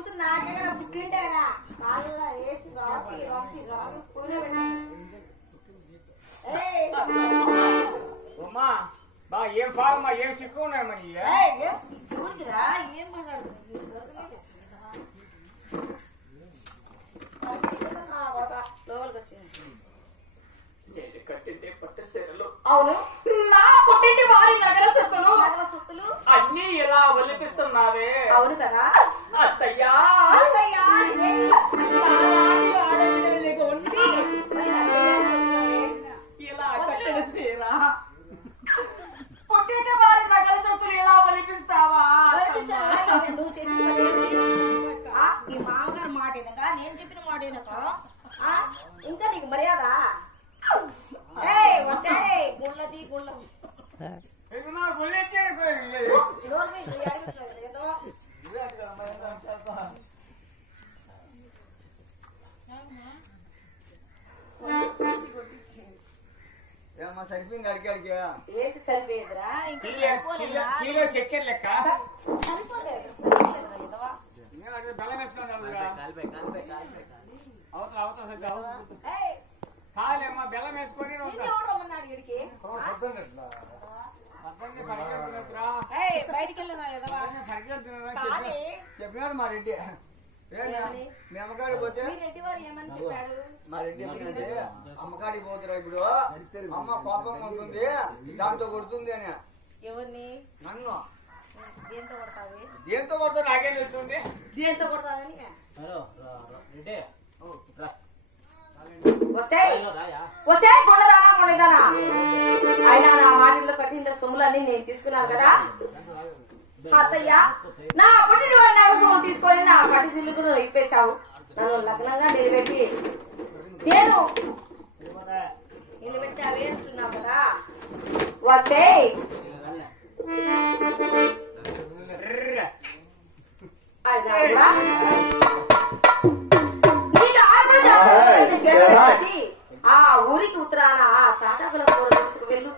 కూతురు నాకే కదా పుట్టింటేనా వాళ్ళ వేసి రాకి రాకి రాకి పూనే అమ్మా బా ఏం ఫారమ్మా ఏం సిక్కు ఉన్నాయి మరి ఊరికిరా ఏం మాట్లాడుతుంది అవును నా పుట్టింటి వారి నగర సొత్తులు అన్ని ఎలా ఒలిపిస్తున్నావే అవును కదా అత్తయ్యా అత్తయ్యా ఇలా కట్టేసేరా పుట్టింటి వారి నగర సొత్తులు ఎలా ఒలిపిస్తావా నువ్వు చేసిన ఈ మామగారు మాట ఏనక నేను చెప్పిన మాట ఏనక ఇంకా నీకు మర్యాద వస్తే గుళ్ళది గుళ్ళ సరిపోయింది అడిగి ఏంటి సరిపోయేదిరా ఇంకా కిలో చక్కెర లెక్క సరిపోలేదు బెల్లం కాలేమ్మా బెల్లం వేసుకొని బయటికి వెళ్ళినా చెప్పినాడు మా రెడ్డి మీ అమ్మకాడికి పోతే ఏమని చెప్పాడు మా రెడ్డి ఏంటంటే అమ్మకాడికి పోతురా ఇప్పుడు అమ్మ కోపంగా ఉంటుంది దాంతో కొడుతుంది అని ఎవరిని నన్ను దేంతో కొడతావి దేంతో కొడుతుంది నాకేం తెలుస్తుంది దేంతో కొడతావని గుండదానా అయినా నా మాటిలో కట్టిన సొమ్ములన్నీ నేను తీసుకున్నాను కదా అత్తయ్య నా పుట్టిన నాకు సొమ్ము తీసుకొని నా పట్టు సిల్లుకును ఇప్పేశావు నన్ను లగ్నంగా నిలబెట్టి నేను నిలబెట్టి అవే అంటున్నావు కదా వస్తే ఆ ఊరికి ఉత్తరాన ఆ తాటాకుల కూర తీసుకు వెళ్ళు